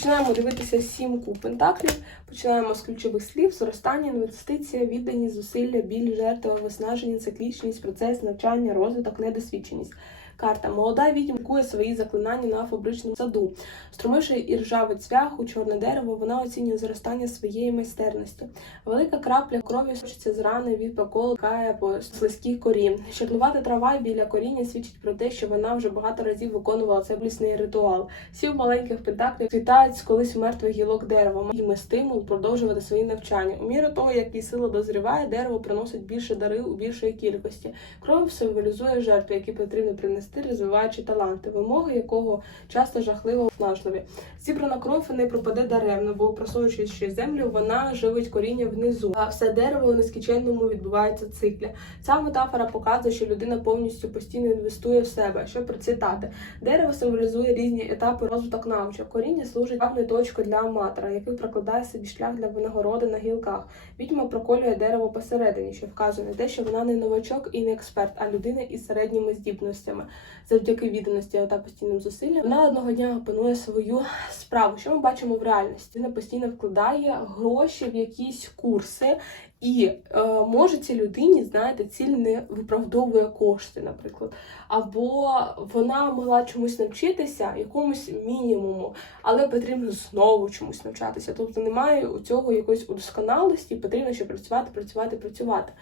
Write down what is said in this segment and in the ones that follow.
Починаємо дивитися сімку пентаклів. Починаємо з ключових слів: зростання, інвестиція, відданість, зусилля, біль, жертва, виснаження, циклічність, процес, навчання, розвиток, недосвідченість. Карта молода відьма лікує свої заклинання на фабричному саду. Струмивши і ржавий цвях у чорне дерево, вона оцінює зростання своєї майстерності. Велика крапля крові сочиться з рани від проколу кає по слизькій корі. Щеплувата трава біля коріння свідчить про те, що вона вже багато разів виконувала цей блісний ритуал. Сів маленьких пентаклів цвітають з колись мертвих гілок дерева. Їм стимул продовжувати свої навчання. У міру того, як її сила дозріває, дерево приносить більше дари у більшої кількості. Кров символізує жертви, які потрібно принести, розвиваючи таланти, вимоги якого часто жахливо вснажливі. Зібрана кров не пропаде даремно, бо просочуючи землю, вона живить коріння внизу. А все дерево у нескінченному відбувається циклі. Ця метафора показує, що людина повністю постійно інвестує в себе, щоб процвітати. Дерево символізує різні етапи розвиток навичок. Коріння служить певною точкою для аматора, який прокладає собі шлях для винагороди на гілках. Відьма проколює дерево посередині, що вказує на те, що вона не новачок і не експерт, а людина із середніми здібностями. Завдяки відданості та постійним зусиллям вона одного дня опанує свою справу. Що ми бачимо в реальності? Вона постійно вкладає гроші в якісь курси. І е, може цій людині, знаєте, ціль не виправдовує кошти, наприклад. Або вона могла чомусь навчитися, якомусь мінімуму, але потрібно знову чомусь навчатися. Тобто немає у цього якоїсь удосконалості, потрібно ще працювати, працювати, працювати.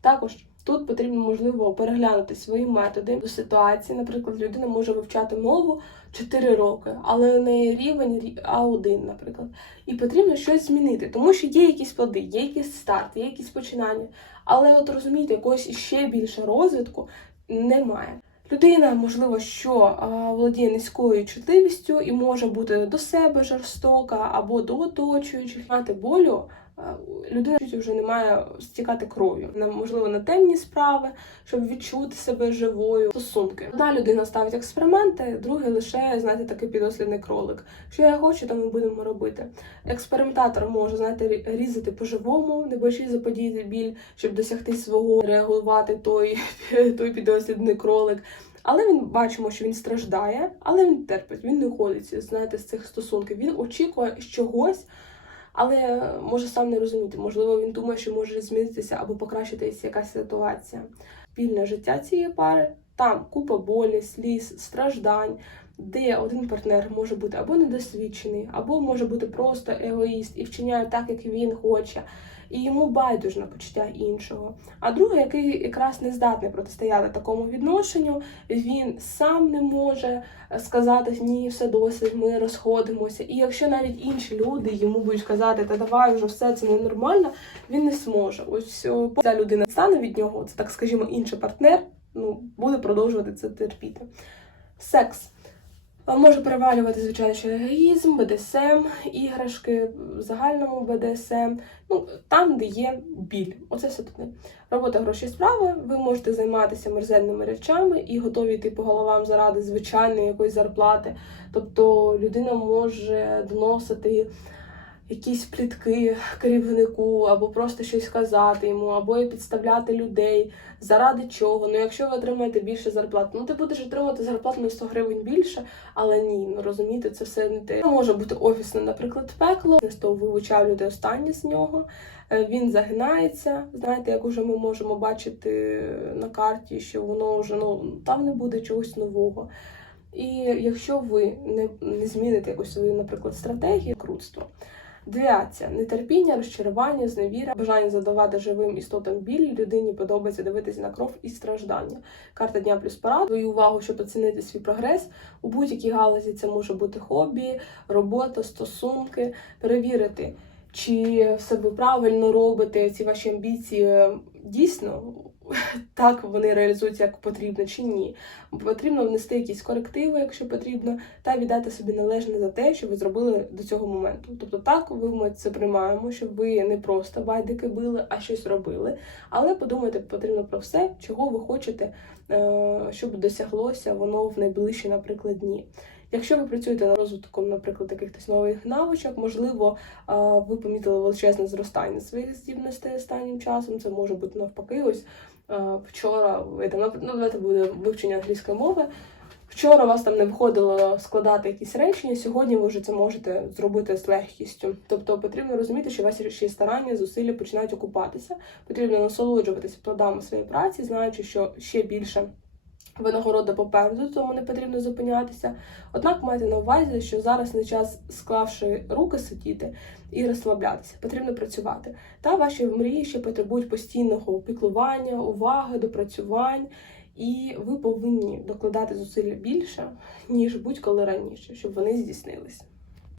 Також тут потрібно, можливо, переглянути свої методи до ситуації. Наприклад, людина може вивчати мову 4 роки, але у неї рівень А1, наприклад. І потрібно щось змінити, тому що є якісь плоди, є якийсь старт, є якісь починання. Але от розумієте, якогось ще більше розвитку немає. Людина, можливо, що володіє низькою чутливістю і може бути до себе жорстока або до оточуючих, мати болю. А, Людина вже не має стікати кров'ю. Можливо на темні справи, щоб відчути себе живою. Стосунки. Одна людина ставить експерименти, другий лише знаєте, такий підослідний кролик. Що я хочу, то ми будемо робити. Експериментатор може знаєте, різати по-живому, не боячись заподіяти біль, щоб досягти свого реагувати той, той підослідний кролик. Але він бачимо, що він страждає, але він терпить, він не уходить знаєте, з цих стосунків. Він очікує чогось, але може сам не розуміти. Можливо, він думає, що може змінитися або покращитися якась ситуація. Спільне життя цієї пари там купа болі, сліз, страждань, де один партнер може бути або недосвідчений, або може бути просто егоїст і вчиняє так, як він хоче. І йому байдуже почуття іншого. А другий, який якраз не здатний протистояти такому відношенню, він сам не може сказати ні, все досить, ми розходимося. І якщо навіть інші люди йому будуть казати, та давай вже все це ненормально, він не зможе. Ось ця людина стане від нього, це так скажімо, інший партнер, ну буде продовжувати це терпіти. Секс. Може перевалювати, звичайно, що егоїзм, БДСМ, іграшки, в загальному БДСМ, ну там, де є біль. Оце все туди. Робота гроші справи. Ви можете займатися мерзенними речами і готові йти по головам заради звичайної якоїсь зарплати. Тобто людина може доносити якісь плітки керівнику, або просто щось казати йому, або підставляти людей. Заради чого? Ну, якщо ви отримаєте більше зарплат, ну ти будеш отримувати зарплату на 100 гривень більше, але ні, ну розумієте, це все не те. Може бути офісне, наприклад, пекло. Не з того ви вичавлюєте останнє з нього. Е, Він загинається. Знаєте, як уже ми можемо бачити на карті, що воно вже ну там не буде чогось нового. І якщо ви не, не зміните якусь свою, наприклад, стратегію, крутство. Девіація, нетерпіння, розчарування, зневіра, бажання задавати живим істотам біль. Людині подобається дивитися на кров і страждання. Карта дня плюс парад. Свою увагу, щоб оцінити свій прогрес. У будь-якій галузі це може бути хобі, робота, стосунки, перевірити, чи все ви правильно робите, ці ваші амбіції дійсно так вони реалізуються як потрібно чи ні. Потрібно внести якісь корективи, якщо потрібно, та віддати собі належне за те, що ви зробили до цього моменту. Тобто, так ми це приймаємо, щоб ви не просто байдики били, а щось робили. Але подумайте потрібно про все, чого ви хочете, е, щоб досяглося воно в найближчі, наприклад, дні. Якщо ви працюєте над розвитком, наприклад, якихось нових навичок, можливо, ви помітили величезне зростання своїх здібностей останнім часом. Це може бути навпаки, ось вчора там, ну давайте буде вивчення англійської мови. Вчора вас там не виходило складати якісь речення, сьогодні ви вже це можете зробити з легкістю. Тобто потрібно розуміти, що ваші старання, зусилля починають окупатися. Потрібно насолоджуватися плодами своєї праці, знаючи, що ще більше винагорода попереду, тому не потрібно зупинятися. Однак майте на увазі, що зараз не час, склавши руки, сидіти і розслаблятися. Потрібно працювати. Та ваші мрії ще потребують постійного піклування, уваги, допрацювань. І ви повинні докладати зусилля більше, ніж будь-коли раніше, щоб вони здійснились.